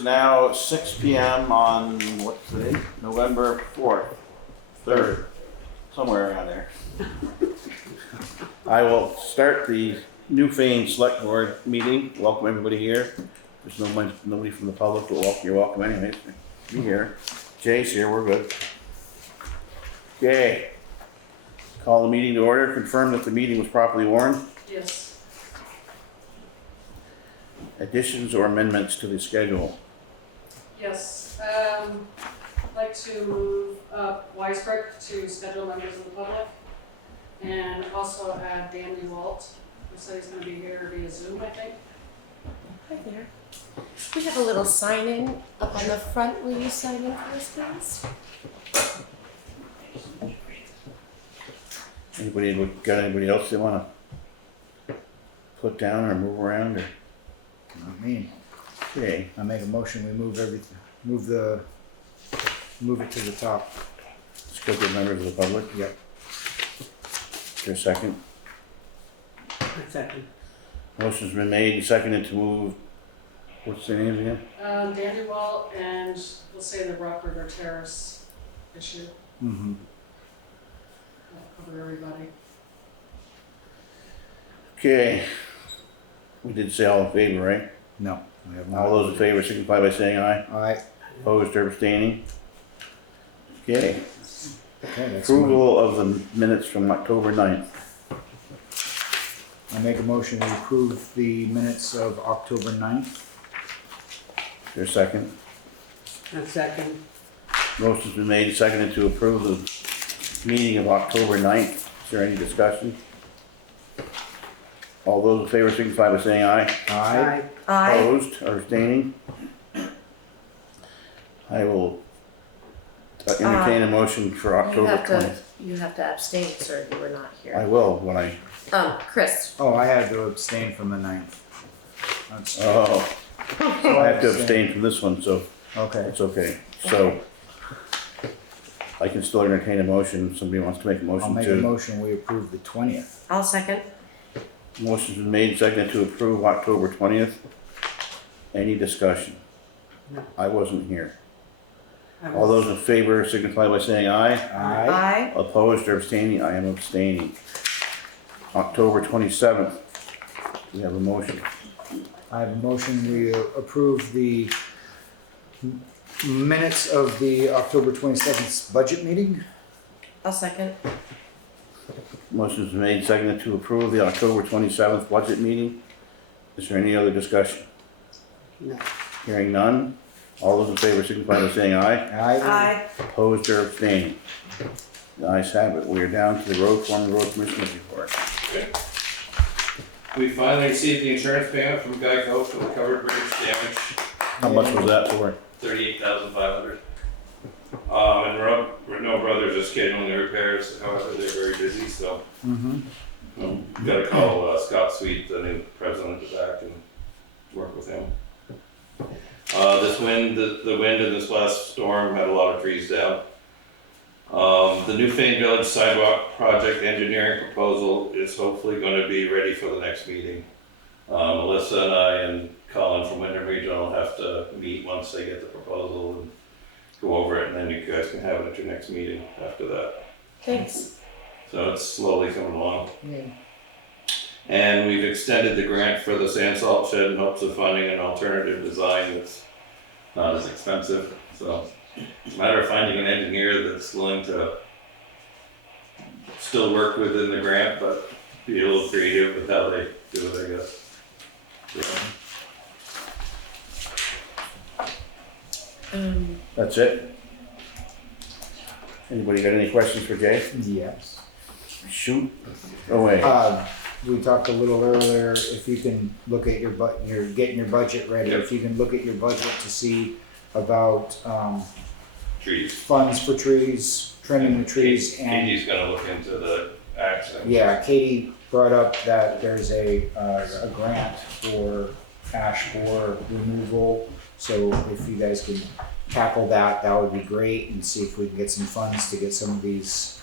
is now 6 p.m. on, what's today? November 4th, 3rd, somewhere around there. I will start the Newfane Selectboard meeting. Welcome everybody here. There's nobody from the public, but you're welcome anyways. Be here. Jay's here, we're good. Okay. Call the meeting to order. Confirm that the meeting was properly warned. Yes. Additions or amendments to the schedule? Yes. I'd like to move up Weisbrich to schedule members of the public, and also add Danny Walt, who said he's going to be here via Zoom, I think. Hi there. We have a little signing up on the front. Will you sign in for us, please? Got anybody else they want to put down or move around? Or? Not me. Okay. I make a motion, we move everything, move it to the top. Scheduled members of the public? Yep. Is there a second? Second. Motion's been made and seconded to move, what's the name again? Danny Walt, and we'll say the Rock River Terrace issue. Mm-hmm. That'll cover everybody. Okay. We did say all in favor, right? No, we have not. All those in favor signify by saying aye. Aye. Opposed or abstaining? Okay. Okay, that's Approval of the minutes from October 9th. I make a motion, we approve the minutes of October 9th. Is there a second? A second. Motion's been made and seconded to approve the meeting of October 9th. Is there any discussion? All those in favor signify by saying aye. Aye. Aye. Opposed or abstaining? I will entertain a motion for October 20th. You have to abstain, sir. You were not I here. will when I, Chris. Oh, I had to abstain from the 9th. That's- oh, I have to abstain from this one, so Okay. it's okay. So I can still entertain a motion. Somebody wants to make a I'll motion make a to. motion, we approve the 20th. I'll second. Motion's been made and seconded to approve October 20th. Any discussion? No. I wasn't here. All those in favor signify by saying aye. Aye. Aye. Opposed or abstaining? I am abstaining. October 27th. We have a motion. I have a motion, we approve the minutes of the October 27th budget meeting. I'll second. Motion's been made and seconded to approve the October 27th budget meeting. Is there any other discussion? No. Hearing none. All those in favor signify by saying aye. Aye. Opposed or abstaining? The ayes have it. We are down to the Foreman Road Commissioner's report. We finally received the insurance payment from Geico for the covered bridge damage, How much was that for? $38,500. And Renault Brothers is scheduling the repairs, however, they're very busy, so Mm-hmm. gotta call Scott Sweet, the new president, back and work with him. This wind, the wind in this last storm had a lot of trees down. The Newfane Village sidewalk project engineering proposal is hopefully going to be ready for the next meeting. Melissa and I and Colin from Wyndham Regional will have to meet once they get the proposal and go over it, and then you guys can have it at your next meeting after that. Thanks. So it's slowly coming along. Yeah. And we've extended the grant for the sand salt shed in hopes of finding an alternative design that's not as expensive. So it's a matter of finding an engineer that's willing to still work within the grant, but be a little creative with how they do it, I guess. Yeah. That's it? Anybody got any questions for Jay? Yes. Shoot away. We talked a little earlier, if you can look at you're getting your budget ready, Yep. if you can look at your budget to see about, Trees. funds for trees, trimming the trees and, Katie's gonna look into the accident. yeah, Katie brought up that there's a grant for ash borer removal. So if you guys could tackle that, that would be great, and see if we can get some funds to get some of these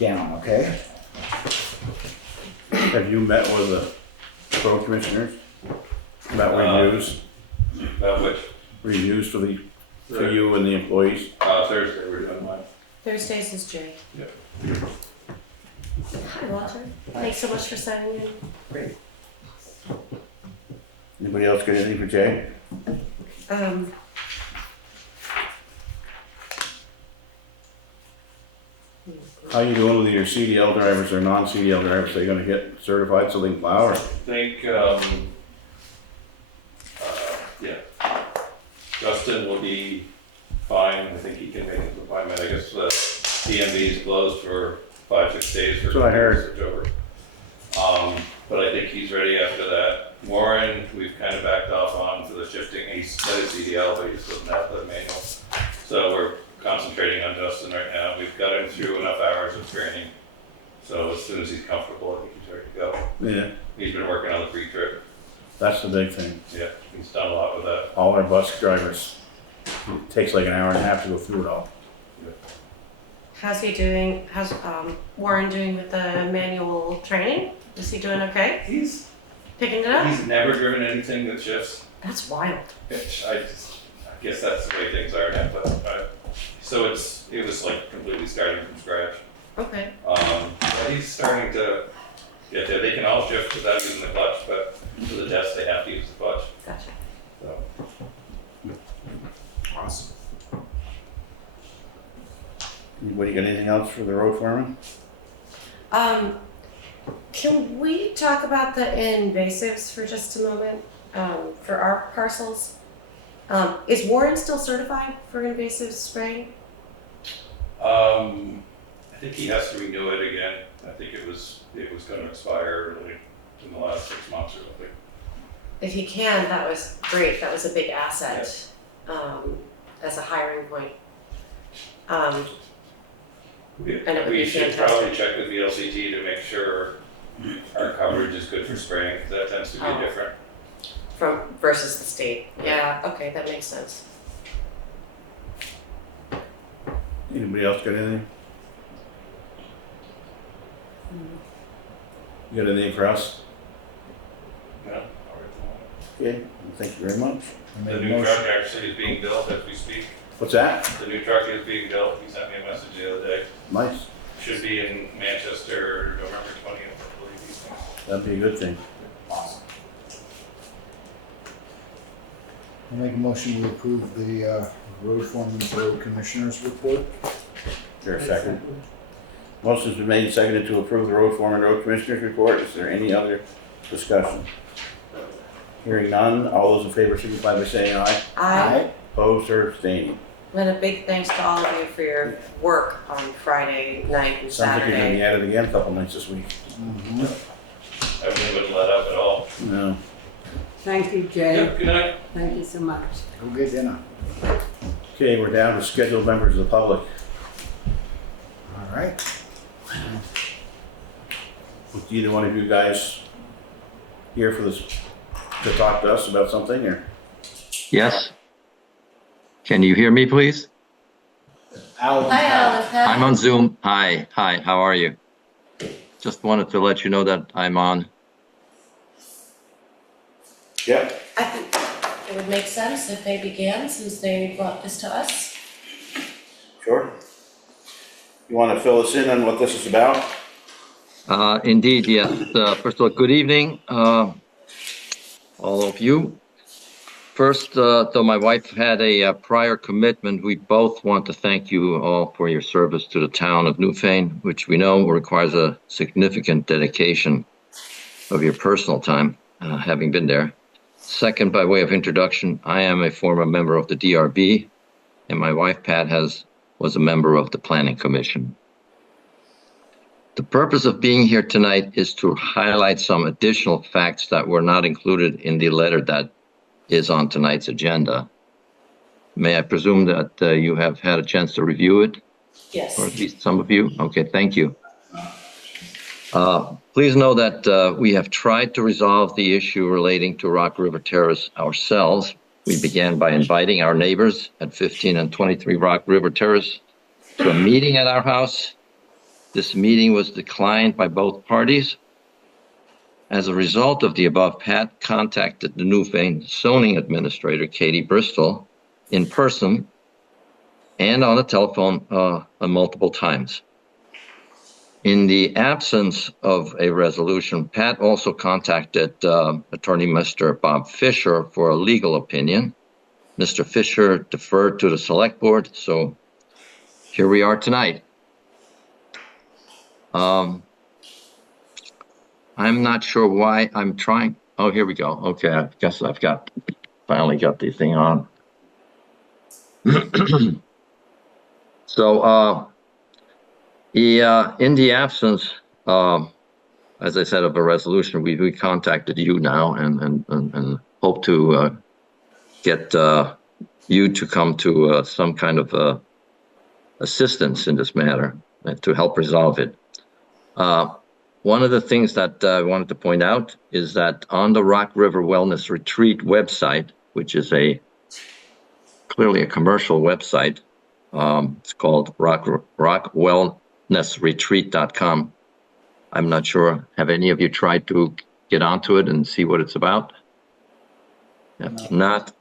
down, okay? Have you met with the road commissioners? About reviews? About which? reviews for you and the employees? Thursday we're doing mine. Thursdays is Jay. Yep. Hi, Walter. Thanks so much for signing in. Great. Anybody else got anything for Jay? How you doing with your CDL drivers or non-CDL drivers? Are they gonna get certified so they can plow or? I think, yeah. Justin will be fine. I think he can make his appointment. I guess the DMV is closed for 5-6 days for That's what I heard. switch over. But I think he's ready after that. Warren, we've kind of backed off on for the shifting. He's got his CDL, but he just doesn't have the manual. So we're concentrating on Justin right now. We've got him through enough hours of training. So as soon as he's comfortable, I think he's ready to go. Yeah, He's been working on the pre-trip. that's the big thing. Yeah, he's done a lot with that. All our bus drivers, it takes like an hour and a half to go through it all. How's he doing? How's Warren doing with the manual training? Is he doing okay? He's Picking it up? never driven anything that shifts. That's wild. Which I guess that's the way things are now. But so it was like completely starting from scratch. Okay. But he's starting to get there. They can all shift without using the clutch, but for the test they have to use the clutch. Gotcha. So Awesome. Anybody got anything else for the road foreman? Can we talk about the invasives for just a moment? For our parcels? Is Warren still certified for invasive spraying? I think he has to renew it again. I think it was going to expire really in the last 6 months or something. If he can, that was great. That was a big asset as a hiring point. And it would We be should fantastic. probably check with VLCT to make sure our coverage is good for spraying, because that tends to be Oh. different. From versus the state. Yeah, okay, that makes sense. Anybody else got anything? You got anything for us? No? All Okay, well, thank you very much. I right. made The a new motion. truck actually is being built as we speak. What's that? The new truck is being built. He sent me a message the other day. Nice, Should be in Manchester November 20th, I believe these things. that'd be a good thing. Awesome. I make a motion to approve the road foreman's road commissioner's report. There a second? Motion's been made and seconded to approve the road foreman, road commissioner's report. Is there any other discussion? Hearing none, all those in favor signify by saying aye. I Opposed or abstaining? and a big thanks to all of you for your work on Friday night and Sounds like you're gonna be Saturday. at it again a couple nights this week. Everything wouldn't let up at all. No. Thank you, Jay. Yep, good night. Thank you so much. Go get dinner. Okay, we're down to scheduled members of the public. All right. Would either one of you guys here for this, to talk to us about something, or? Yes. Can you hear me, please? Alan. Hi, Alan. I'm on Zoom. Hi, how are you? Just wanted to let you know that I'm on. Yep. I think it would make sense if they began since they brought this to us. Sure. You want to fill us in on what this is about? Indeed, yes. First of all, good evening, all of you. First, though my wife had a prior commitment, we both want to thank you all for your service to the town of Newfane, which we know requires a significant dedication of your personal time, having been there. Second, by way of introduction, I am a former member of the DRB, and my wife, Pat, was a member of the Planning Commission. The purpose of being here tonight is to highlight some additional facts that were not included in the letter that is on tonight's agenda. May I presume that you have had a chance to review it, Yes. or at least some of you? Okay, thank you. Please know that we have tried to resolve the issue relating to Rock River Terrace ourselves. We began by inviting our neighbors at 15 and 23 Rock River Terrace to a meeting at our house. This meeting was declined by both parties. As a result of the above, Pat contacted the Newfane zoning administrator, Katie Bristol, in person and on the telephone multiple times. In the absence of a resolution, Pat also contacted Attorney Mr. Bob Fisher for a legal opinion. Mr. Fisher deferred to the select board, so here we are tonight. I'm not sure why I'm trying. Oh, here we go. Okay, I guess I've finally got the thing on. So, in the absence, as I said, of a resolution, we contacted you now and hope to get you to come to some kind of assistance in this matter to help resolve it. One of the things that I wanted to point out is that on the Rock River Wellness Retreat website, which is clearly a commercial website, it's called rockwellnessretreat.com. I'm not sure. Have any of you tried to get onto it and see what it's about? If not,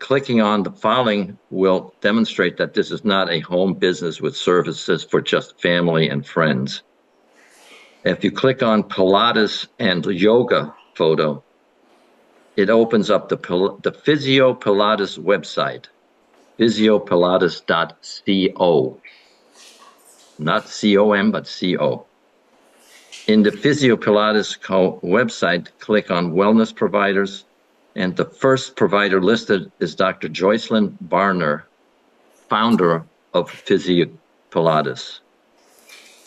clicking on the following will demonstrate that this is not a home business with services for just family and friends. If you click on Pilates and yoga photo, it opens up the Physio Pilates website, physiopilates.co, not C-O-M, but C-O. In the Physio Pilates website, click on Wellness Providers, and the first provider listed is Dr. Joycelyn Barner, founder of Physio Pilates.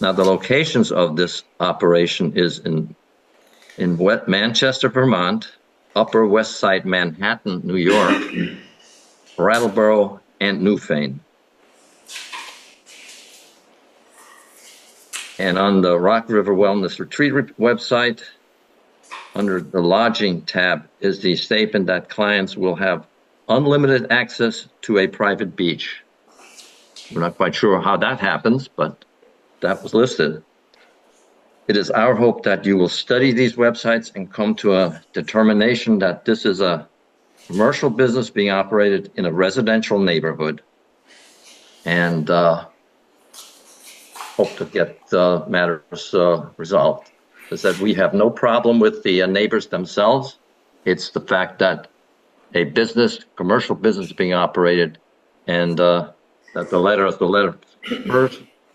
Now, the locations of this operation is in Manchester, Vermont, Upper West Side, Manhattan, New York, Brattleboro, and Newfane. And on the Rock River Wellness Retreat website, under the lodging tab, is the statement that clients will have unlimited access to a private beach. We're not quite sure how that happens, but that was listed. It is our hope that you will study these websites and come to a determination that this is a commercial business being operated in a residential neighborhood, and hope to get matters resolved. Is that we have no problem with the neighbors themselves. It's the fact that a commercial business being operated, and that the letter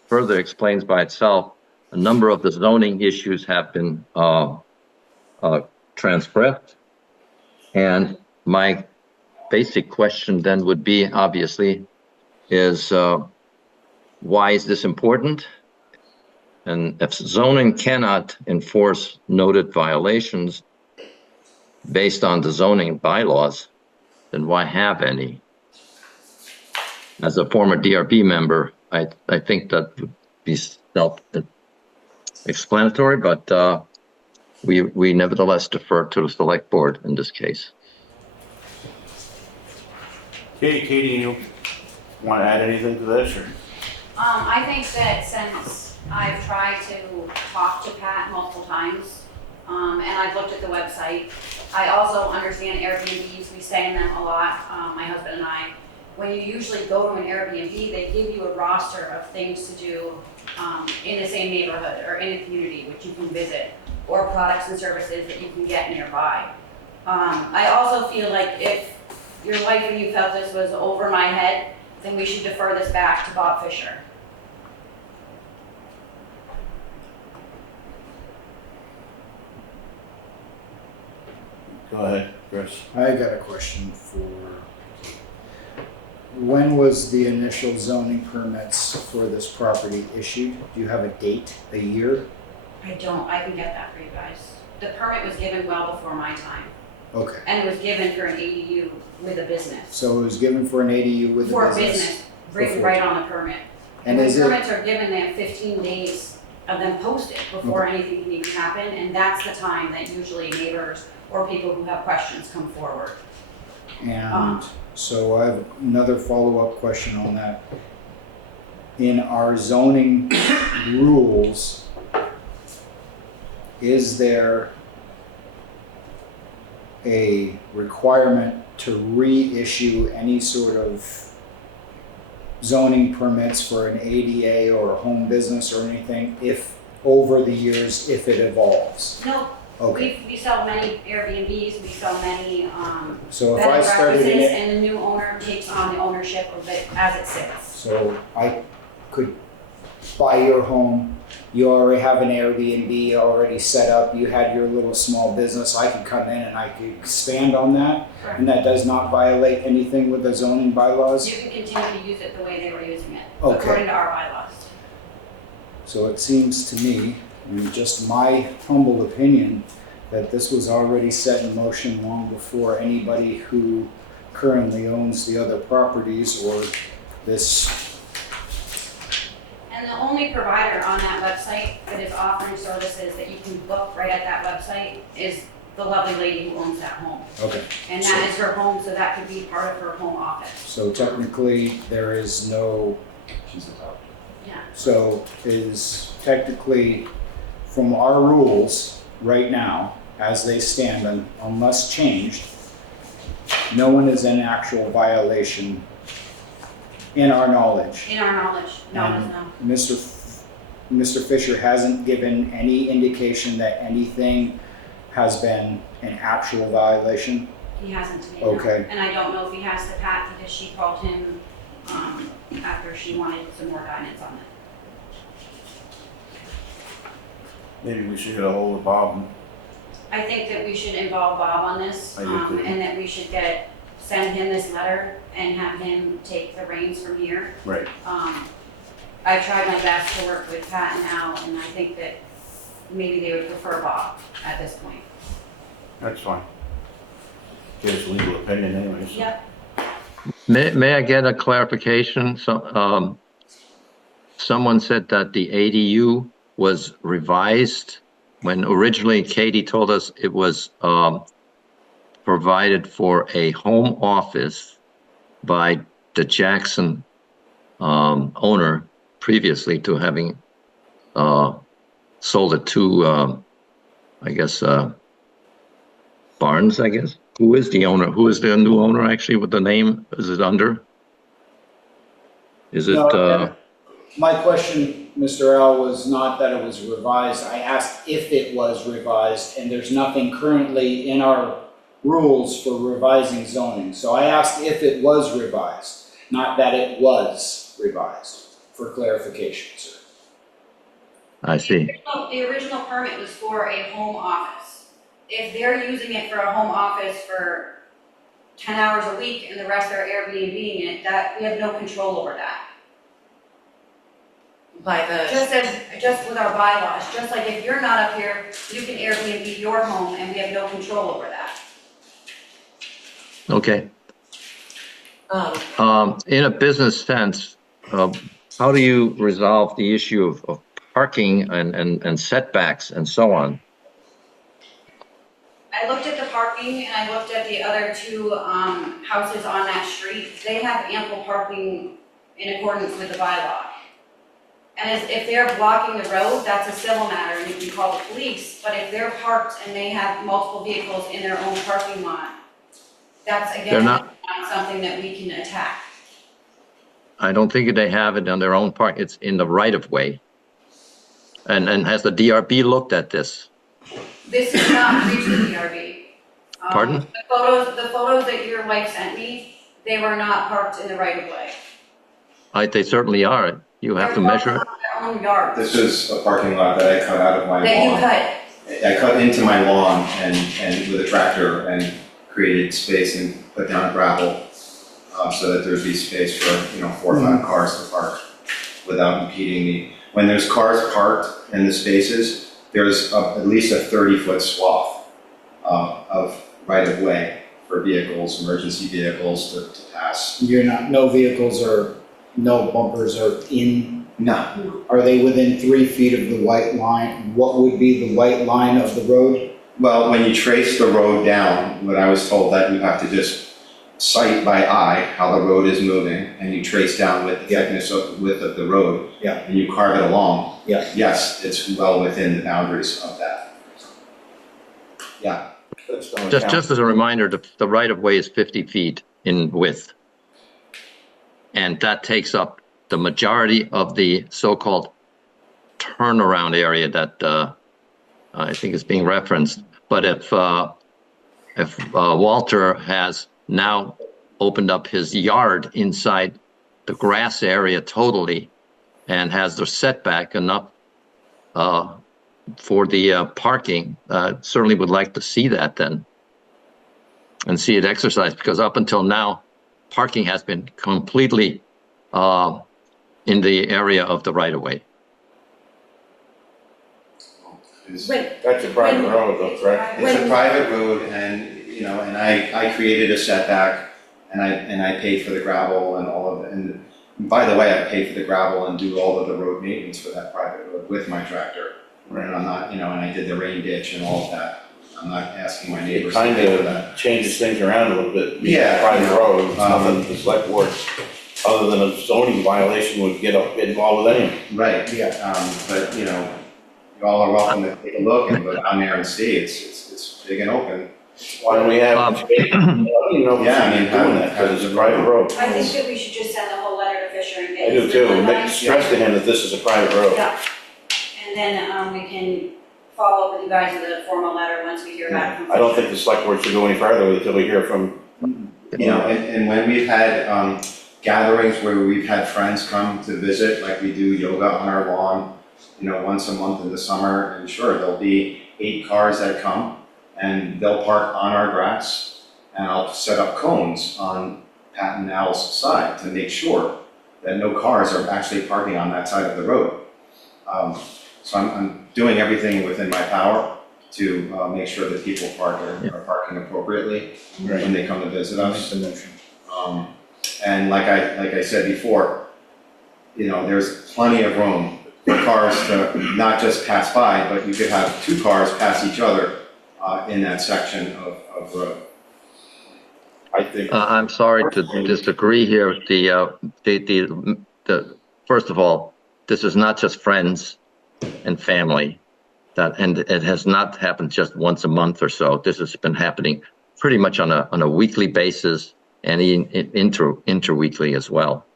further explains by itself, a number of the zoning issues have been transcribed. And my basic question then would be, obviously, is why is this important? And if zoning cannot enforce noted violations based on the zoning bylaws, then why have any? As a former DRB member, I think that would be self-explanatory, but we nevertheless defer to the select board in this case. Okay, Katie, you want to add anything to this? Or? I think that since I've tried to talk to Pat multiple times, and I've looked at the website, I also understand Airbnbs. We stay in them a lot, my husband and I. When you usually go to an Airbnb, they give you a roster of things to do in the same neighborhood or in a community which you can visit, or products and services that you can get nearby. I also feel like if your wife and you felt this was over my head, then we should defer this back to Bob Fisher. Go ahead, Chris. I got a question for, when was the initial zoning permits for this property issued? Do you have a date, a year? I don't, I can get that for you guys. The permit was given well before my time, Okay, and it was given for an ADU with a business. so it was given for an ADU with For a a business? business, written Before. right on the permit. And when is it, permits are given, they have 15 days of them posted before anything can even happen, and that's the time that usually neighbors or people who have questions come forward. and so I have another follow-up question on that. In our zoning rules, is there a requirement to reissue any sort of zoning permits for an ADA or a home business or anything if over the years, if it evolves? No, Okay, we sell many Airbnbs, we sell many, so if bed I and started breakfasts, in it, and the new owner takes on the ownership of it as it sits. so I could buy your home, you already have an Airbnb already set up, you had your little small business, I could come in and I could expand on that, and that does not violate anything with the zoning bylaws? You can continue to use it the way they were using it, Okay. according to our bylaws. So it seems to me, in just my humble opinion, that this was already set in motion long before anybody who currently owns the other properties or this. And the only provider on that website that is offering services that you can book right at that website is the lovely lady who owns that home. Okay. And that is her home, so that could be part of her home office. So technically, there is no, Yeah. so is technically, from our rules right now, as they stand, unless changed, no one is in actual violation in our knowledge. In our knowledge, no, Mr. Fisher hasn't given any indication that anything has been an actual violation. he hasn't to me. no. Okay. And I don't know if he has to Pat because she called him, after she wanted some more guidance on it. Maybe we should get a hold of Bob. I think that we should involve Bob on this, I do too. and that we should send him this letter and have him take the reins from here. Right. I tried my best to work with Pat and Al, and I think that maybe they would prefer Bob at this point. That's fine. Get his legal opinion anyways. Yep. May I get a clarification? So, someone said that the ADU was revised when originally Katie told us it was provided for a home office by the Jackson owner previously to having sold it to, I guess, Barnes, I guess. Who is the owner? Who is the new owner actually with the name? Is it under? Is it, No, my question, Mr. Al, was not that it was revised. I asked if it was revised, and there's nothing currently in our rules for revising zoning. So I asked if it was revised, not that it was revised, for clarification, sir. I see. The original permit was for a home office. If they're using it for a home office for 10 hours a week and the rest are Airbnb-ing it, that, we have no control over that. By the, Just with our bylaws, just like if you're not up here, you can Airbnb your home and we have no control over that. Okay. In a business sense, how do you resolve the issue of parking and setbacks and so on? I looked at the parking and I looked at the other two houses on that street. They have ample parking in accordance with the bylaw. And if they're blocking the road, that's a civil matter and you can call the police. But if they're parked and they have multiple vehicles in their own parking lot, that's again not something that we can attack. I don't think they have it on their own park. It's in the right of way. And has the DRB looked at this? This is not reached the DRB. Pardon? The photos that your wife sent me, they were not parked in the right of way. They certainly are. You have to measure it. Their own yards. This is a parking lot that I cut out of my That you lawn. cut. I cut into my lawn and with a tractor and created space and put down gravel so that there'd be space for, 4 or 5 cars to park without impeding me. When there's cars parked in the spaces, there's at least a 30-foot swath of right-of-way for vehicles, emergency vehicles to pass. You're not, no vehicles or no bumpers are in? No. Are they within 3 feet of the white line? What would be the white line of the road? Well, when you trace the road down, what I was told that you have to just sight by eye how the road is moving, and you trace down with the thickness of the width of the road. Yeah. And you carve it along. Yeah. Yes, it's well within the boundaries of that. Yeah. That's not Just as a reminder, the right-of-way is 50 feet in width. And that takes up the majority of the so-called turnaround area that I think is being referenced. But if Walter has now opened up his yard inside the grass area totally and has the setback enough for the parking, certainly would like to see that then and see it exercised, because up until now, parking has been completely in the area of the right-of-way. That's a private road though, correct? It's a private road and, you know, and I created a setback and I paid for the gravel and all of it. And by the way, I paid for the gravel and do all of the road maintenance for that private road with my tractor. And I'm not, you know, and I did the rain ditch and all of that. I'm not asking my It neighbors to kind pay for that. of changes things around a little bit. Being a Yeah. Private road, it's nothing that the select board, other than a zoning violation, would get involved with anyway. Right, yeah, but, you know, you all are welcome to take a look and go down there and see. It's big and open. Why don't we have, I don't even know if we Yeah, I mean, should be doing that, because it's a private road. I think that we should just send the whole letter to Fisher and get. I do too, and make, stress to him that this is a private road. Yeah, and then, we can follow up with you guys with a formal letter once we hear back from. I don't think the select board should go any further with it until we hear from, You know, and when we've had gatherings where we've had friends come to visit, like we do yoga on our lawn, you know, once a month in the summer, and sure, there'll be 8 cars that come and they'll park on our grass, and I'll set up cones on Pat and Al's side to make sure that no cars are actually parking on that side of the road. So I'm doing everything within my power to make sure that people are parking appropriately when they come to visit us. And like I said before, you know, there's plenty of room for cars to not just pass by, but you could have 2 cars pass each other in that section of road. I think. I'm sorry to disagree here. The first of all, this is not just friends and family, and it has not happened just once a month or so. This has been happening pretty much on a weekly basis and interweekly as well.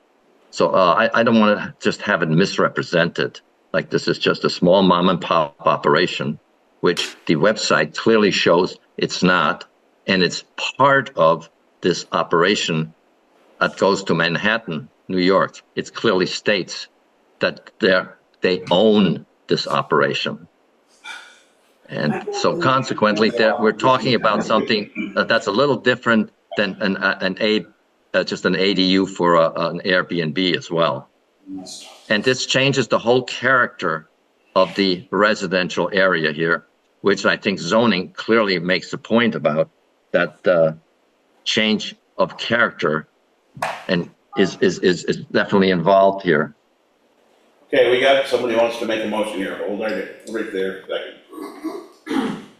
So I don't want to just have it misrepresented, like this is just a small mom and pop operation, which the website clearly shows it's not, and it's part of this operation that goes to Manhattan, New York. It clearly states that they own this operation. And so consequently, we're talking about something that's a little different than just an ADU for an Airbnb as well. And this changes the whole character of the residential area here, which I think zoning clearly makes a point about, that change of character and is definitely involved here. Okay, we got somebody who wants to make a motion here. Hold right there a second.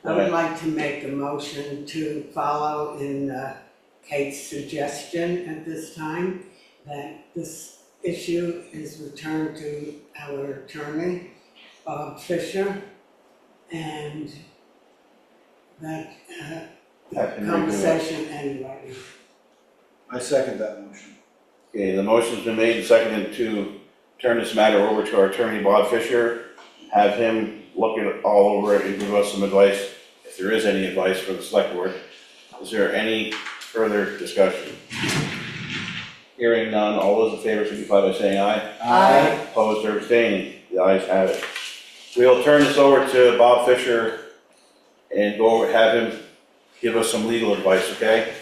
I would like to make a motion to follow in Kate's suggestion at this time, that this issue is returned to our attorney, Bob Fisher, and that conversation anyway. I second that motion. Okay, the motion's been made and seconded to turn this matter over to our attorney, Bob Fisher, have him look it all over and give us some advice, if there is any advice for the select board. Is there any further discussion? Hearing none, all those in favor signify by saying aye. Aye. Opposed or abstaining, the ayes have it. We'll turn this over to Bob Fisher and go over, have him give us some legal advice, okay?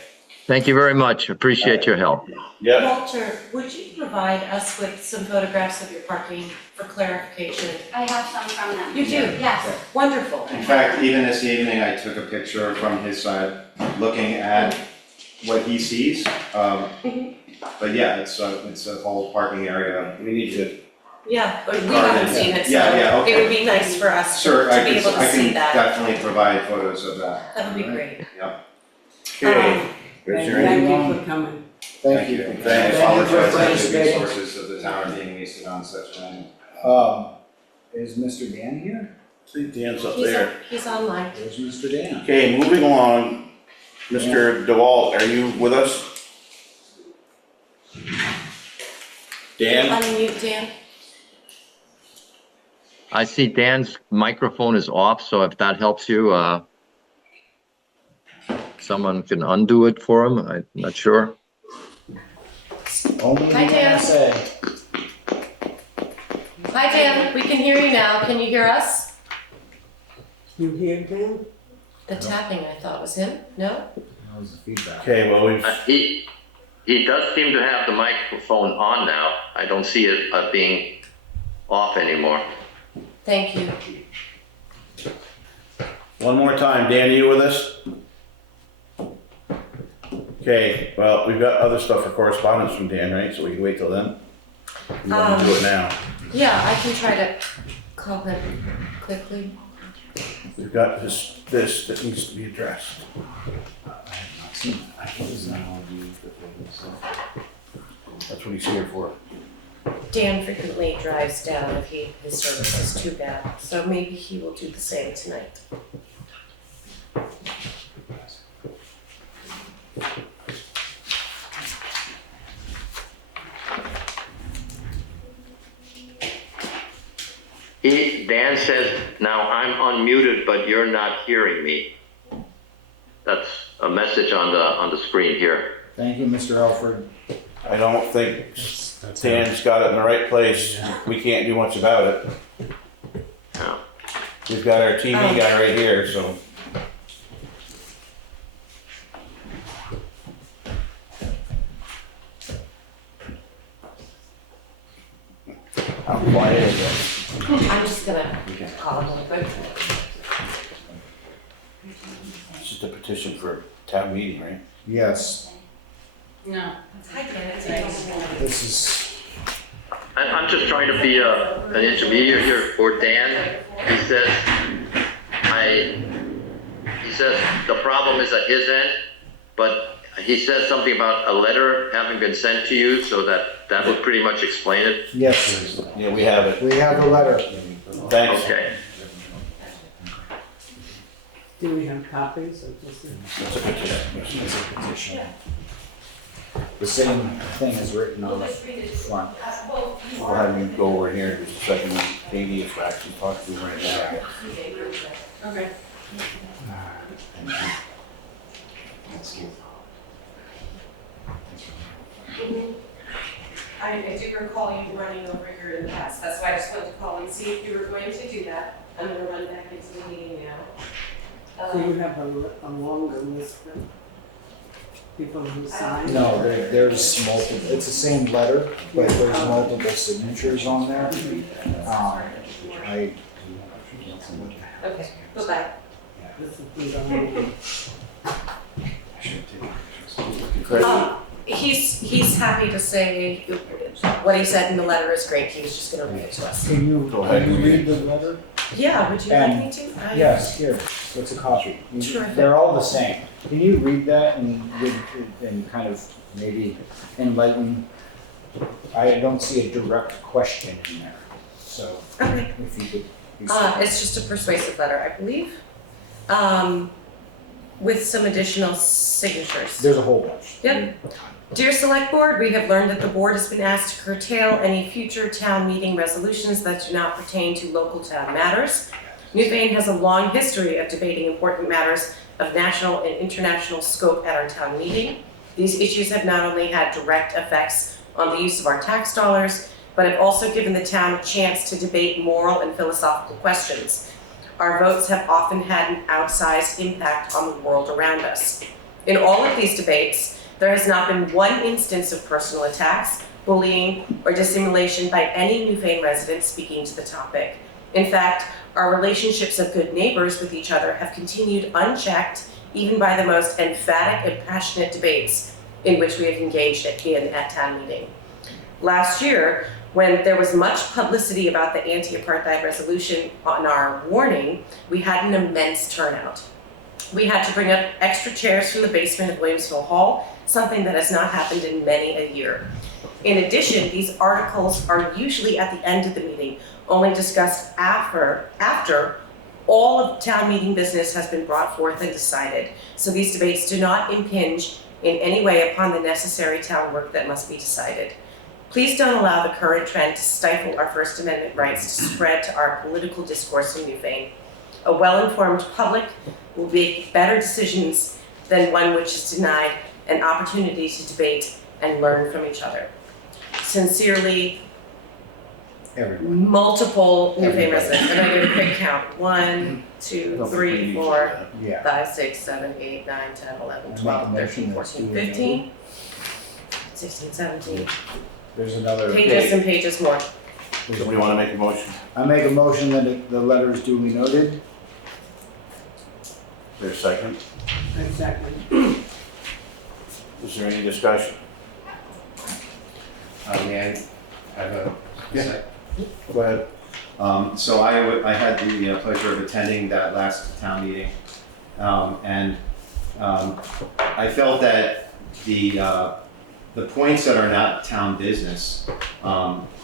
Thank you very much. Appreciate your help. Yep. Walter, would you provide us with some photographs of your parking for clarification? I have some from them. You do? Yes. Wonderful. In fact, even this evening, I took a picture from his side, looking at what he sees. But yeah, it's a whole parking area. We need to, Yeah, but we haven't seen it, so Yeah, okay. it would be nice for us Sure, to be able to I see can that. definitely provide photos of that. That would be great. okay. Is there any? Thank you for coming. Thank you. I Thanks. apologize that the participating. resources of the town are being wasted on such an. Is Mr. Dan here? See, Dan's up there. He's online. There's Mr. Dan. Okay, moving along. Mr. DeWalt, are you with us? Dan? Unmute Dan. I see Dan's microphone is off, so if that helps you, someone can undo it for him. I'm not sure. Only Hi, you Dan. can say. Hi Dan, we can hear you now. Can you hear us? You hear Dan? The tapping I thought was him. No? That was the feedback. Okay, well, we've, He does seem to have the microphone on now. I don't see it being off anymore. Thank you. one more time. Dan, are you with us? Okay, well, we've got other stuff for correspondence from Dan, right? So we can wait till then? You want to do it now? Yeah, I can try to call him quickly. We've got this that needs to be addressed. I have not seen that. That's what he's here for. Dan frequently drives down if his service is too bad, so maybe he will do the same tonight. Dan says, now I'm unmuted, but you're not hearing me. That's a message on the screen here. Thank you, Mr. Alfred. I don't think Dan's got it in the right place. We can't do much about it. Yeah. We've got our TV guy right here, so. I'm quiet again. I'm just gonna call him real quick. It's just a petition for town meeting, right? Yes, No. Hi Dan, it's Amy. this is, I'm just trying to be an intermediary here for Dan. He says the problem is at his end, but he says something about a letter having been sent to you, so that would pretty much explain it. yes, Yeah, we have it. we have the letter. Thanks. Okay. Do we have copies of this? It's a petition. It's a petition. The same thing is written on the front. We'll have you go over here in just a second when Katie is back. She's talking to you right now. Okay. I do recall you running over here in the past, that's why I just wanted to call and see if you were going to do that. I'm gonna run back into the meeting now. Do you have a longer list of people who signed? No, there's multiple, it's the same letter, but there's multiple signatures on there. Okay, bye-bye. This is the only- Chris? He's happy to say what he said in the letter is great, he was just gonna read it to us. Can you read the letter? Yeah, would you like me to? Yes, here, it's a copy. Terrific. They're all the same. Can you read that and kind of maybe enlighten? I don't see a direct question in there, so Okay. if you could. be so- It's just a persuasive letter, I believe, with some additional signatures. There's a whole bunch. Yep. Dear Select Board, we have learned that the board has been asked to curtail any future town meeting resolutions that do not pertain to local town matters. Newfane has a long history of debating important matters of national and international scope at our town meeting. These issues have not only had direct effects on the use of our tax dollars, but have also given the town a chance to debate moral and philosophical questions. Our votes have often had an outsized impact on the world around us. In all of these debates, there has not been one instance of personal attacks, bullying, or dissimulation by any Newfane resident speaking to the topic. In fact, our relationships of good neighbors with each other have continued unchecked, even by the most emphatic and passionate debates in which we have engaged at town meeting. Last year, when there was much publicity about the anti-apartheid resolution on our warning, we had an immense turnout. We had to bring up extra chairs from the basement of Williamsville Hall, something that has not happened in many a year. In addition, these articles are usually at the end of the meeting, only discussed after All of town meeting business has been brought forth and decided, so these debates do not impinge in any way upon the necessary town work that must be decided. Please don't allow the current trend to stifle our First Amendment rights to spread to our political discourse in Newfane. A well-informed public will make better decisions than one which is denied an opportunity to debate and learn from each other. Sincerely, Everyone. multiple Newfane Everybody. residents, and I get a quick count. 1, 2, 3, 4, Yeah. 5, 6, 7, 8, 9, 10, 11, Make a 12, motion 13, that's 14, duly 15, 16, 17. There's another. Pages and pages more. Somebody wanna make a motion? I make a motion that the letter is duly noted. There's a second. Exactly. Is there any discussion? May I have a Yeah. sec? Go ahead. So I had the pleasure of attending that last town meeting. And I felt that the points that are not town business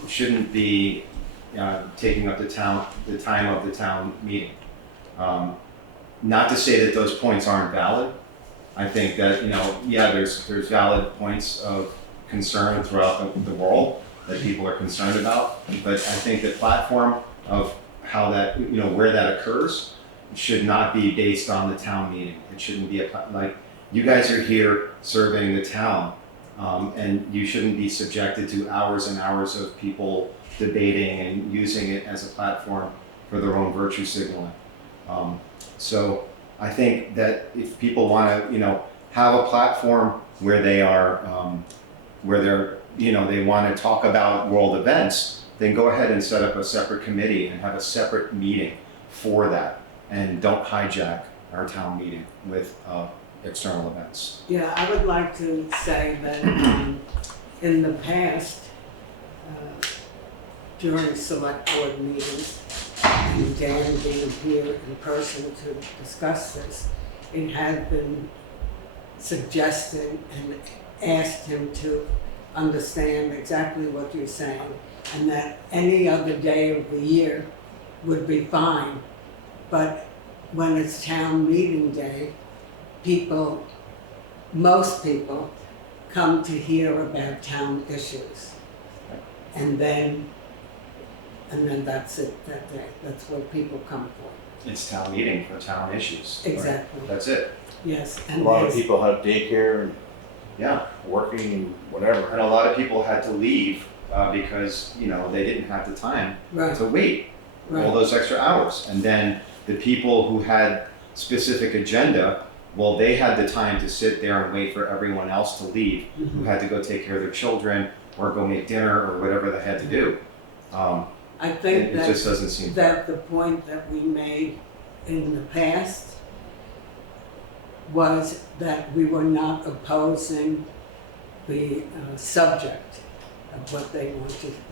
shouldn't be taking up the time of the town meeting. Not to say that those points aren't valid. I think that, yeah, there's valid points of concern throughout the world that people are concerned about. But I think the platform of how that, where that occurs should not be based on the town meeting. It shouldn't be like, you guys are here serving the town, and you shouldn't be subjected to hours and hours of people debating and using it as a platform for their own virtue signaling. So I think that if people want to, have a platform where they are, where they want to talk about world events, then go ahead and set up a separate committee and have a separate meeting for that, and don't hijack our town meeting with external events. Yeah, I would like to say that in the past, during select board meetings, and Dan being here in person to discuss this, it had been suggested and asked him to understand exactly what you're saying, and that any other day of the year would be fine. But when it's town meeting day, most people come to hear about town issues. And then that's it that day. That's what people come for. It's town meeting for town issues. right? Exactly. That's it. Yes. A And lot of there's- people have daycare and Yeah. working and whatever. And a lot of people had to leave because, they didn't have the time Right, to wait all right. those extra hours. And then the people who had specific agenda, well, they had the time to sit there and wait for everyone else to leave, who Mhm. had to go take care of their children or go make dinner or whatever they had to do. I think It just doesn't seem fair. that the point that we made in the past was that we were not opposing the subject of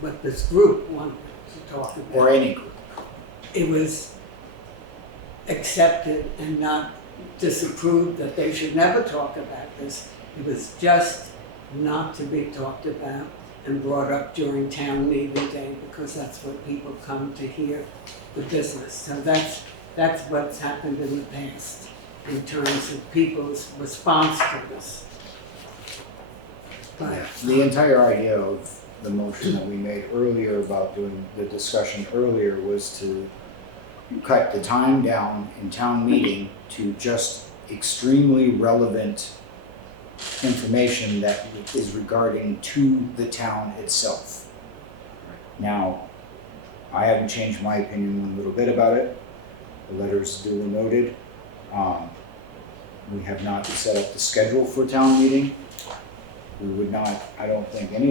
what this group wanted to talk about. Or any group. It was accepted and not disapproved that they should never talk about this. It was just not to be talked about and brought up during town meeting day because that's what people come to hear the business. So that's what's happened in the past in terms of people's response to this. But The entire idea of the motion that we made earlier about doing the discussion earlier was to cut the time down in town meeting to just extremely relevant information that is regarding to the town itself. Now, I haven't changed my opinion one little bit about it. The letter's duly noted. We have not set up the schedule for town meeting. We would not, I don't think any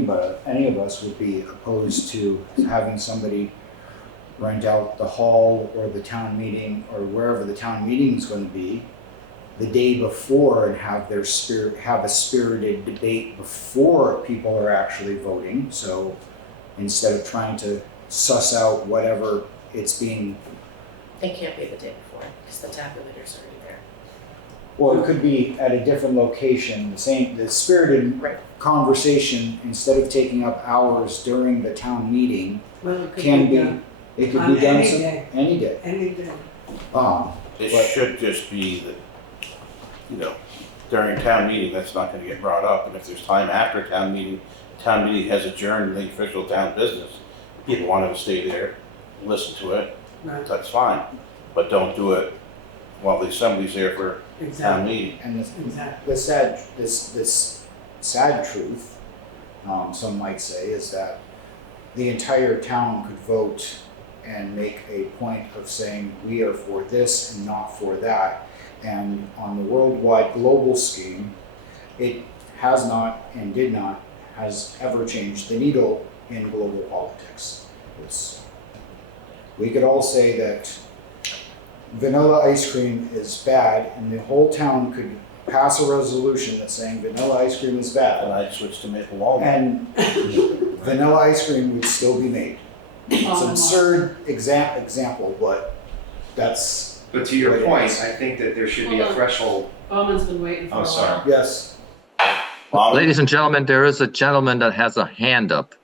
of us would be opposed to having somebody rent out the hall or the town meeting or wherever the town meeting is going to be the day before and have a spirited debate before people are actually voting. So instead of trying to suss out whatever it's being, It can't be the day before, because the tabulator's already there. well, it could be at a different location, the spirited Right. conversation, instead of taking up hours during the town meeting, well, it could can be be, done it could on be done any some, day. any day. Any day. It But- should just be that, you know, during town meeting, that's not gonna get brought up, and if there's time after town meeting has adjourned the official town business, people want to stay there, listen to it, Right, that's fine, but don't do it while the assembly's there for town exactly, meeting. And exactly. this sad truth, some might say, is that the entire town could vote and make a point of saying, we are for this and not for that. And on the worldwide global scheme, it has not and did not, has ever changed the needle in global politics. We could all say that vanilla ice cream is bad, and the whole town could pass a resolution that's saying vanilla ice cream is And bad, I'd switch to maple walnut. and vanilla ice cream would still be made. It's an absurd example, but that's, But to your point, I think that there should be a Hold on. threshold. Bowman's been waiting for a Oh, while. sorry. yes. Ladies and gentlemen, there is a gentleman that has a hand up.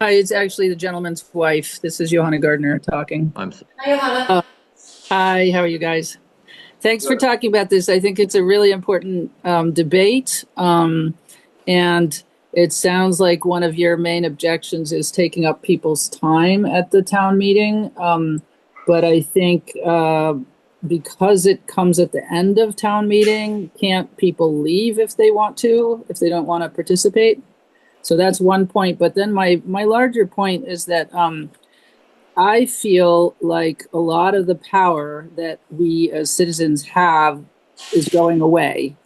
Hi, it's actually the gentleman's wife. This is Johanna Gardner talking. I'm Hi, Johanna. Hi, how are you guys? Thanks for talking about this. I think it's a really important debate. And it sounds like one of your main objections is taking up people's time at the town meeting. But I think because it comes at the end of town meeting, can't people leave if they want to, if they don't want to participate? So that's one point. But then my larger point is that I feel like a lot of the power that we as citizens have is going away.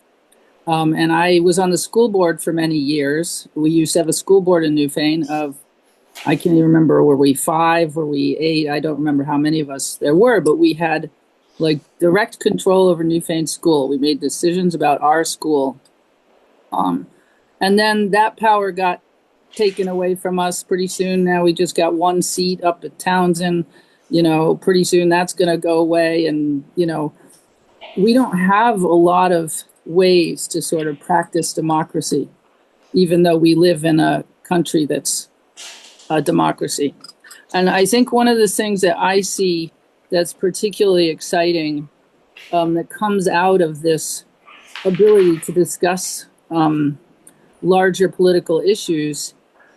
And I was on the school board for many years. We used to have a school board in Newfane of, I can't even remember, were we 5, were we 8? I don't remember how many of us there were, but we had like direct control over Newfane school. We made decisions about our school. And then that power got taken away from us pretty soon. Now we just got one seat up at Townsend. You know, pretty soon that's going to go away. And, you know, we don't have a lot of ways to sort of practice democracy, even though we live in a country that's a democracy. And I think one of the things that I see that's particularly exciting that comes out of this ability to discuss larger political issues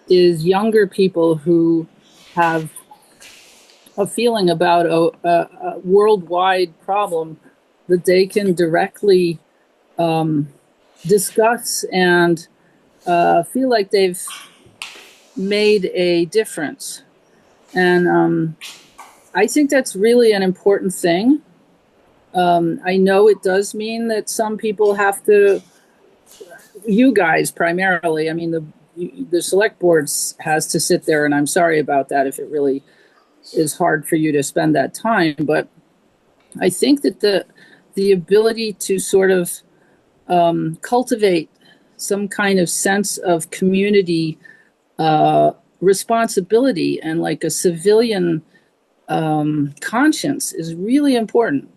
is younger people who have a feeling about a worldwide problem that they can directly discuss and feel like they've made a difference. And I think that's really an important thing. I know it does mean that some people have to, you guys primarily, I mean, the select boards has to sit there, and I'm sorry about that if it really is hard for you to spend that time. But I think that the ability to sort of cultivate some kind of sense of community responsibility and like a civilian conscience is really important.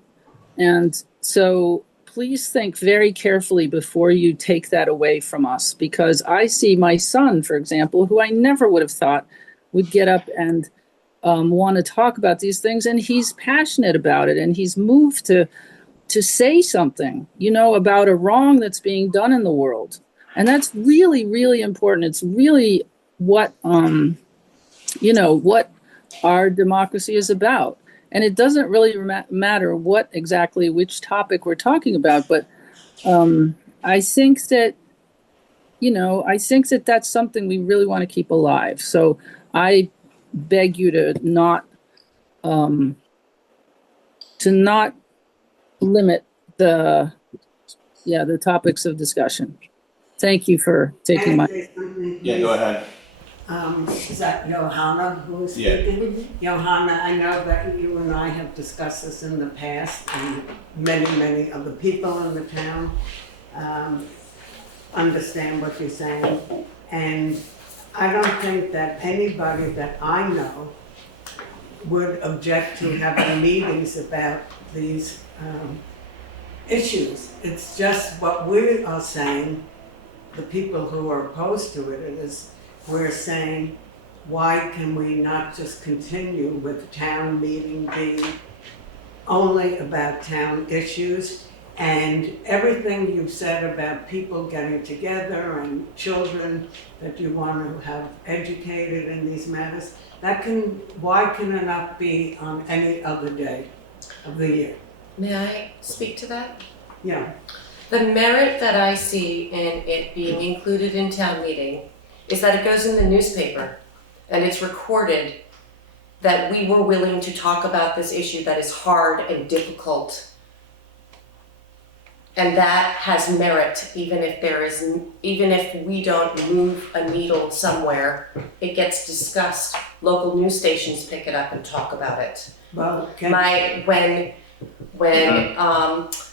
And so please think very carefully before you take that away from us, because I see my son, for example, who I never would have thought would get up and want to talk about these things, and he's passionate about it, and he's moved to say something, you know, about a wrong that's being done in the world. And that's really, really important. It's really what, you know, what our democracy is about. And it doesn't really matter what exactly, which topic we're talking about, but I think that, you know, I think that that's something we really want to keep alive. So I beg you to not limit the topics of discussion. Thank you for taking my. Yeah, go ahead. Is that Johanna who's Yeah. speaking? Johanna, I know that you and I have discussed this in the past, and many other people in the town understand what you're saying. And I don't think that anybody that I know would object to having meetings about these issues. It's just what we are saying, the people who are opposed to it, is we're saying, why can we not just continue with town meeting being only about town issues. And everything you've said about people getting together and children that you want to have educated in these matters, why can it not be on any other day of the year? May I speak to that? Yeah, The merit that I see in it being included in town meeting is that it goes in the newspaper and it's recorded that we were willing to talk about this issue that is hard and difficult. And that has merit, even if we don't move a needle somewhere, it gets discussed. Local news stations pick it up and talk about it. well, When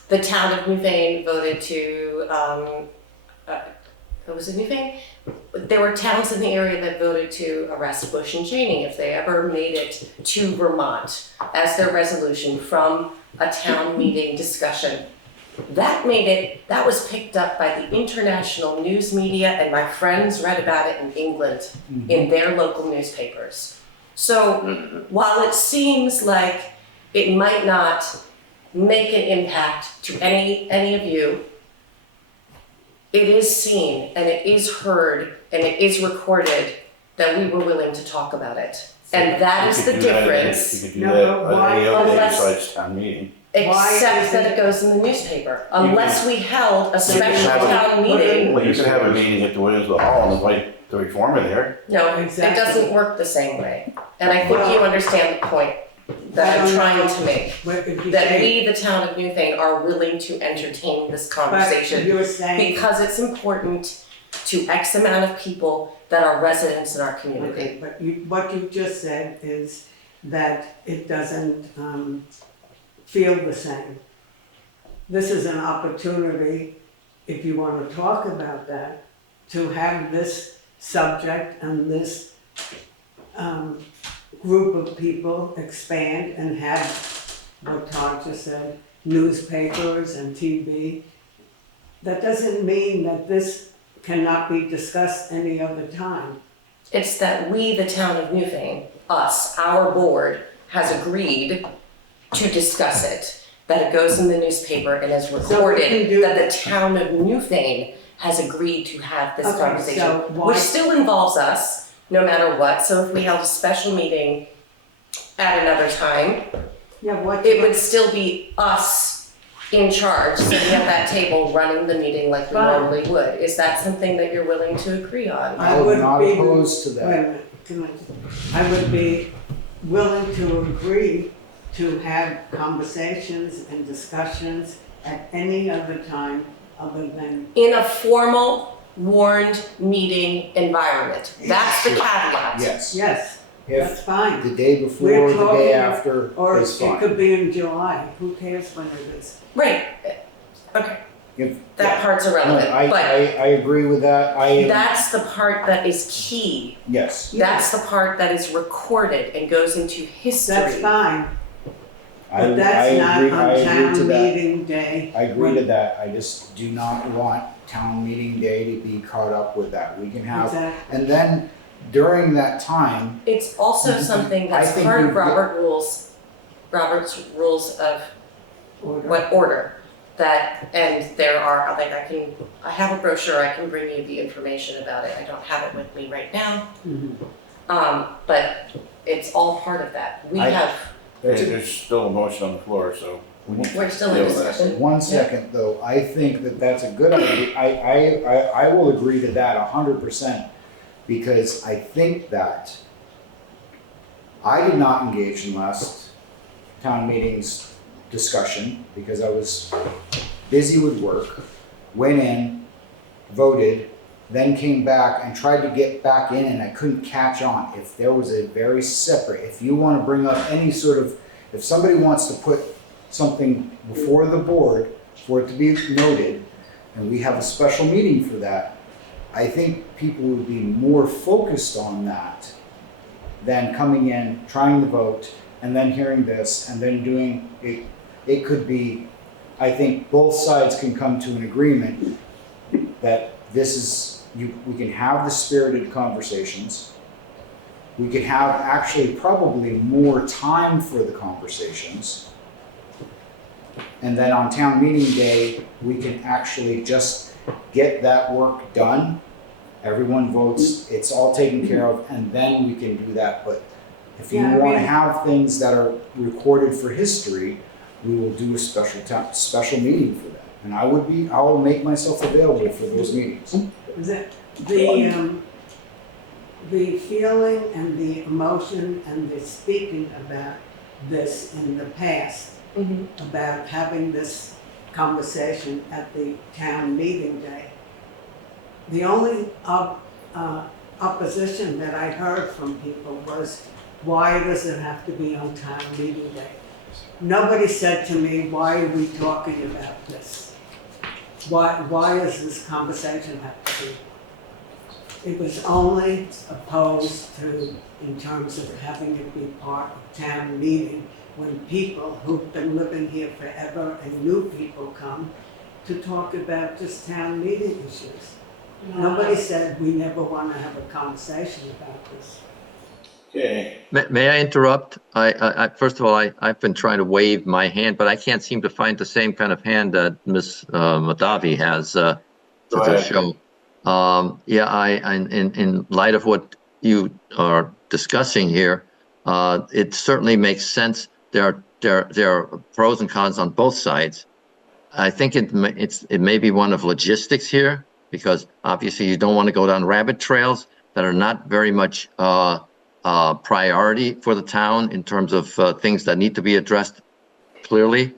the town of Newfane voted to, was it Newfane? There were towns in the area that voted to arrest Bush and Cheney if they ever made it to Vermont as their resolution from a town meeting discussion. That was picked up by the international news media, and my friends read about it in England in their local newspapers. So while it seems like it might not make an impact to any of you, it is seen and it is heard and it is recorded that we were willing to talk about it. And that is the difference, You could do that on any other day Unless- besides town meeting. except that it goes in the newspaper. Unless we held a special have a- town meeting. Well, you could have a meeting at the Williamsville Hall and invite the reformer there. No, Exactly. it doesn't work the same way. And I think you understand the point that I'm trying to make. But if you That say, we, the town of Newfane, are willing to entertain this but conversation you're saying, because it's important to X amount of people that are residents in our community. okay, but what you just said is that it doesn't feel the same. This is an opportunity, if you want to talk about that, to have this subject and this group of people expand and have what Todd just said, newspapers and TV. That doesn't mean that this cannot be discussed any other time. It's that we, the town of Newfane, us, our board, has agreed to discuss it, that it goes in the newspaper and is can recorded, do- that the town of Newfane has agreed to have this Okay, conversation, so why- which still involves us, no matter what. So if we held a special meeting at another time, Yeah, what? it would still be us in charge, sitting at that table, running the meeting like we Fine. normally would. Is that something that you're willing to agree on? I I would would not be- oppose to Wait a that. minute, I would be willing to agree to have conversations and discussions at any other time other than, In a formal, warned meeting environment. That's the caveat. Yes. yes, If that's fine. the day before, We're the day talking- after Or is it fine. could be in July, who cares when it is? Right, okay, If- that part's irrelevant, No, I but agree with that. that's the part that is key. Yes. That's the part that is recorded and goes into history. That's fine, I but that's not agree, I on agree to town that. meeting day. I agree to that. I just do not want town meeting day to be caught up with that. We can have, Exactly. and then during that time, It's also something I that's think part you of get- Robert's rules of Order. what order. That, and there are, like I have a brochure, I can bring you the information about it. I don't have it with me right now. Mhm. But it's all part of that. We I- have, There's still a motion on the floor, so we need to we're still in deal with that. discussion. one second though, I think that that's a good idea. I will agree to that 100%, because I think that I did not engage in last town meeting's discussion because I was busy with work, went in, voted, then came back and tried to get back in and I couldn't catch on. If there was a very separate, if you want to bring up any sort of, if somebody wants to put something before the board for it to be noted, and we have a special meeting for that, I think people would be more focused on that than coming in, trying to vote, and then hearing this, and then doing it. It could be, I think both sides can come to an agreement that this is, we can have the spirited conversations. We could have actually probably more time for the conversations. And then on town meeting day, we can actually just get that work done. Everyone votes, it's all taken care of, and then we can do that. But if you Yeah, I want to mean- have things that are recorded for history, we will do a special meeting for that. And I will make myself available for those meetings. The feeling and the emotion and the speaking about this in the past, about having this conversation at the town meeting day. The only opposition that I heard from people was, why does it have to be on town meeting day? Nobody said to me, why are we talking about this? Why does this conversation have to be? It was only opposed to, in terms of having it be part of town meeting, when people who've been living here forever and new people come to talk about just town meeting issues. Nobody said we never want to have a conversation about this. Okay, May I interrupt? First of all, I've been trying to wave my hand, but I can't seem to find the same kind of hand that Ms. Madavi has to Go ahead. show. In light of what you are discussing here, it certainly makes sense. There are pros and cons on both sides. I think it may be one of logistics here, because obviously you don't want to go down rabbit trails that are not very much priority for the town in terms of things that need to be addressed clearly,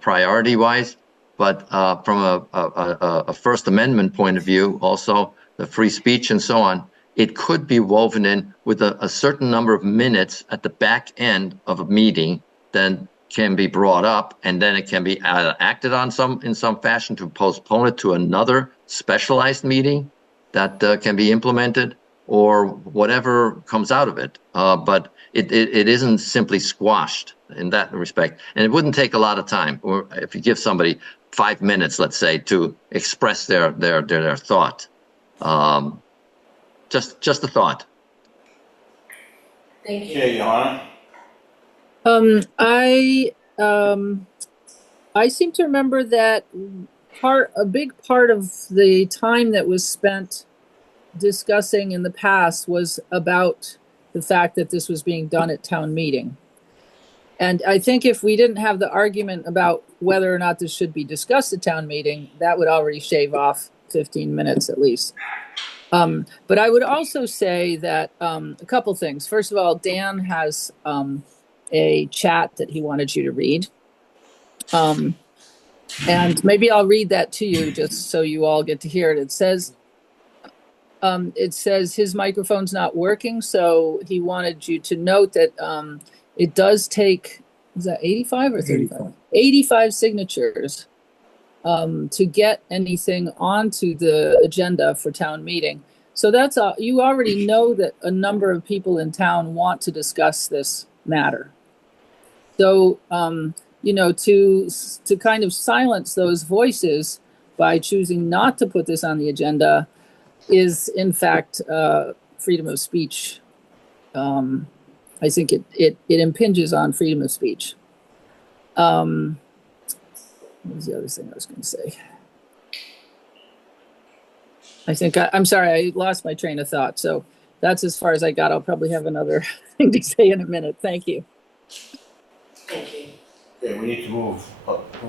priority-wise. But from a First Amendment point of view, also the free speech and so on, it could be woven in with a certain number of minutes at the back end of a meeting that can be brought up, and then it can be acted on in some fashion to postpone it to another specialized meeting that can be implemented, or whatever comes out of it. But it isn't simply squashed in that respect. And it wouldn't take a lot of time, or if you give somebody 5 minutes, let's say, to express their thought. Just a thought. Thank you. okay, Johanna? I seem to remember that a big part of the time that was spent discussing in the past was about the fact that this was being done at town meeting. And I think if we didn't have the argument about whether or not this should be discussed at town meeting, that would already shave off 15 minutes at least. But I would also say that a couple things. First of all, Dan has a chat that he wanted you to read. And maybe I'll read that to you just so you all get to hear it. It says his microphone's not working, so he wanted you to note that it does take, is that 85 or 35? 85 signatures to get anything onto the agenda for town meeting. So that's you already know that a number of people in town want to discuss this matter. So, to kind of silence those voices by choosing not to put this on the agenda is, in fact, freedom of speech. I think it impinges on freedom of speech. What was the other thing I was going to say? I think I'm sorry, I lost my train of thought. So that's as far as I got. I'll probably have another thing to say in a minute. Thank you. Thank you. Okay, we need to move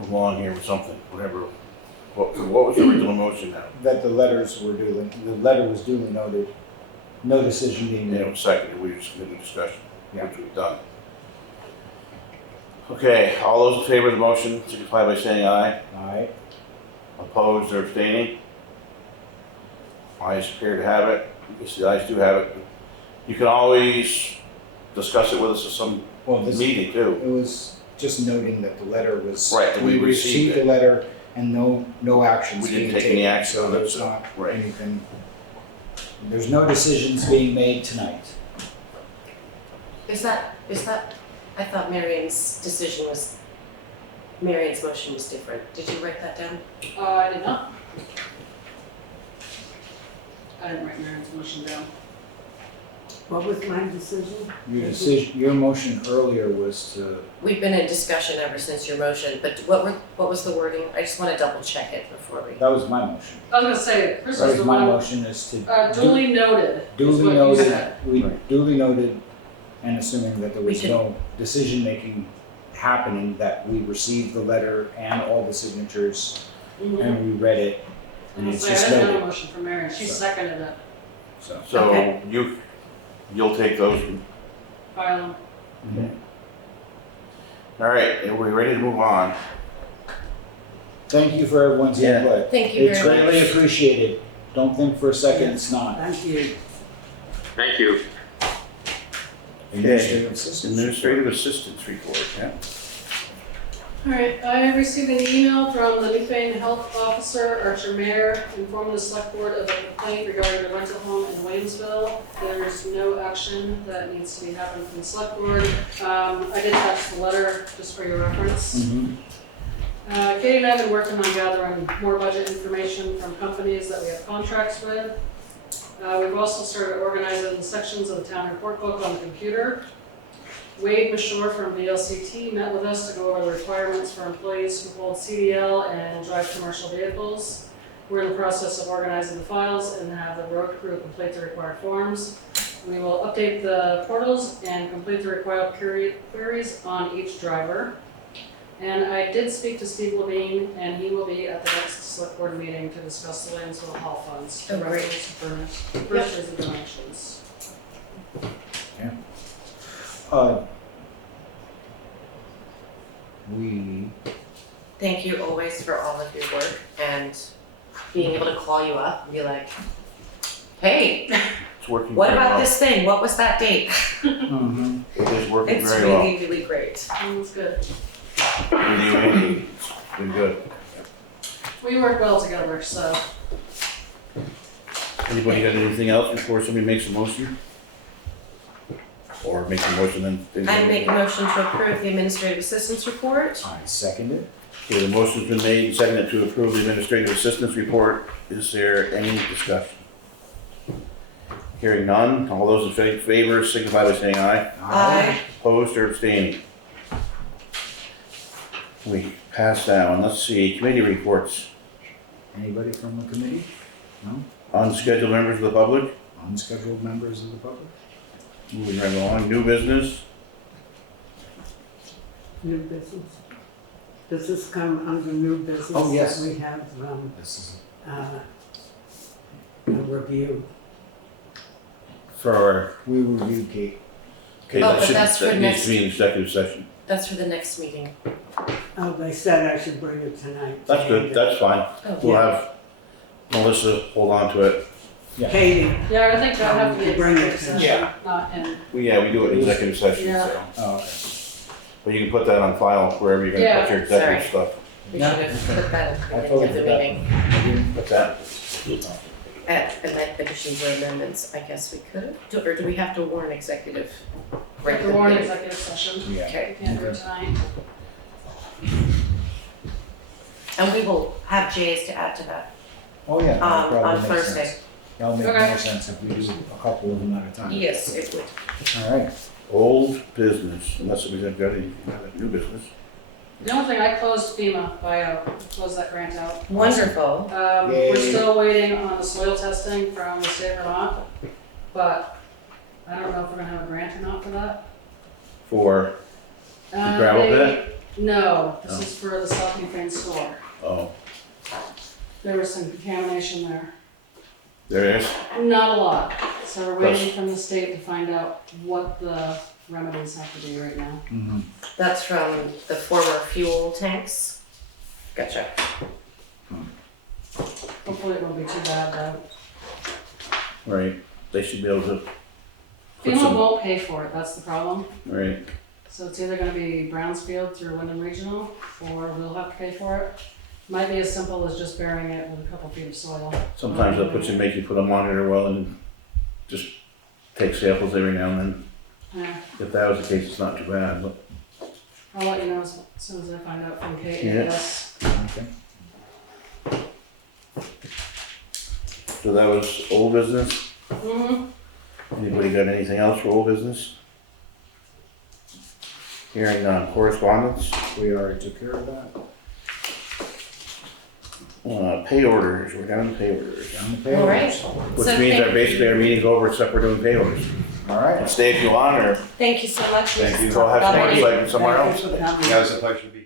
along here with something, whatever. What was the original motion now? That the letter was duly noted, no decision being made. Second, we just did the discussion, Yeah. which we've done. Okay, all those in favor of the motion, signify by saying aye. Aye. Opposed or abstaining? Ayes appear to have it. Yes, the ayes do have it. You can always discuss it with us at some Well, meeting too. it was just noting that the letter was. Right, that we received the it. letter and no actions We being didn't taken. take any action So on it, there's so, not right. anything, there's no decisions being made tonight. Is that, I thought Marion's motion was different. Did you write that down? I did not. I didn't write Marion's motion down. What was my decision? Your motion earlier was to, We've been in discussion ever since your motion, but what was the wording? I just wanna double check it before we. that was my motion. I was gonna say, Chris That was was the my one, motion is to. duly noted, is Duly what you noted, said. we duly noted, and assuming that there was We can- no decision-making happening, that we received the letter and all the signatures, Mhm. and we read it, and I it's was just like, I didn't have a noted, motion from Mary, and she So. seconded it, so. So Okay. you'll take those. file them. All right, are we ready to move on? Thank you for everyone's Yeah. input. Thank you It's very much. greatly appreciated. Don't think for a second it's not. Thank you. Thank you. Administrative assistant. Administrative assistance report, yeah. All right, I received an email from the Newfane Health Officer, Archer Mayor, informing the select board of a complaint regarding the rental home in Williamsville. There's no action that needs to be happened from the select board. I did attach the letter just for your reference. Mhm. Katie and I have been working on gathering more budget information from companies that we have contracts with. We've also started organizing sections of the town report book on the computer. Wade Mashore from VLCT met with us to go over the requirements for employees who hold CDL and drive commercial vehicles. We're in the process of organizing the files and have the road crew complete the required forms. We will update the portals and complete the required queries on each driver. And I did speak to Steve Levine, and he will be at the next select board meeting to discuss the Williamsville Hall funds. Oh, great. Furnishers and donations. We, Thank you always for all of your work and being able to call you up and be like, hey, It's working what very about well. this thing? What was that date? mhm. It is working It's very well. really, really great. Sounds good. With you, Andy, it's been good. We work well together, so. Anybody got anything else before somebody makes a motion? Or makes a motion then? I make a motion to approve the administrative assistance report. I second it. Okay, the motion's been made and seconded to approve the administrative assistance report. Is there any discussion? Hearing none, all those in favor signify by saying aye. Aye. Opposed or abstaining? We pass down, let's see, committee reports. Anybody from the committee? No? Unscheduled members of the public, Unscheduled members of the public? moving right along, new business. New business. Does this come under new business? Oh, yes. That we have, This is, a review. For, we reviewed Kate. okay, Oh, that but should, that's for that needs next- to be in executive session. That's for the next meeting. Oh, they said I should bring it tonight. That's good, that's fine. Oh, We'll have Melissa hold on to it. Katie, Yeah, I think that have to be Bring it. executive session, Yeah. not in. Yeah, we do it in executive session, Yeah. so. Oh, okay. But you can put that on file wherever you're gonna put your executive sorry. stuff. We Yeah. should have put that I at the totally beginning of the forgot. meeting. What's that? Additions or amendments, I guess we could have. Or do we have to warn executive? Like the warrant executive session. Yeah. Okay. We can't do it tonight. And we will have J's to add to that Oh, yeah. that on probably makes Thursday. sense. That'll make Okay. more sense if we do a couple of them at a time. Yes, it would. All right. Old business, unless we have got any new business. The only thing, I closed FEMA buyout, closed that grant out. Wonderful. Yay. We're still waiting on the soil testing from the state of Vermont, but I don't know if we're gonna have a grant or not for that. For, gravel They- No, Oh. this is for the South Newfane store. oh, There was some contamination there. there is? Not a lot, so we're waiting from the state to find out what the remedies have to be right now. Mhm. That's from the former fuel tanks. Gotcha. Hopefully it won't be too bad though. Right, they should be able to put FEMA some, won't pay for it, that's the problem. right, So it's either gonna be Brownsfield through Wyndham Regional, or we'll have to pay for it. Might be as simple as just burying it with a couple feet of soil. sometimes they'll make you put a monitor well and just take samples every now and then. Yeah, If that was the case, it's not too bad, but. I'll let you know as soon as I find out from KAS. Okay. So that was old business. Mm-hmm. Anybody got anything else for old business? Hearing none. Correspondence? We already took care of that. Pay orders. We're down to pay orders. Down the page. All right. Which So means that thank- basically our meeting's over except we're doing pay orders. All right. Stay if you want, or Thank you so much. thank you. Go have some more excitement somewhere else. Yeah, it was a pleasure to be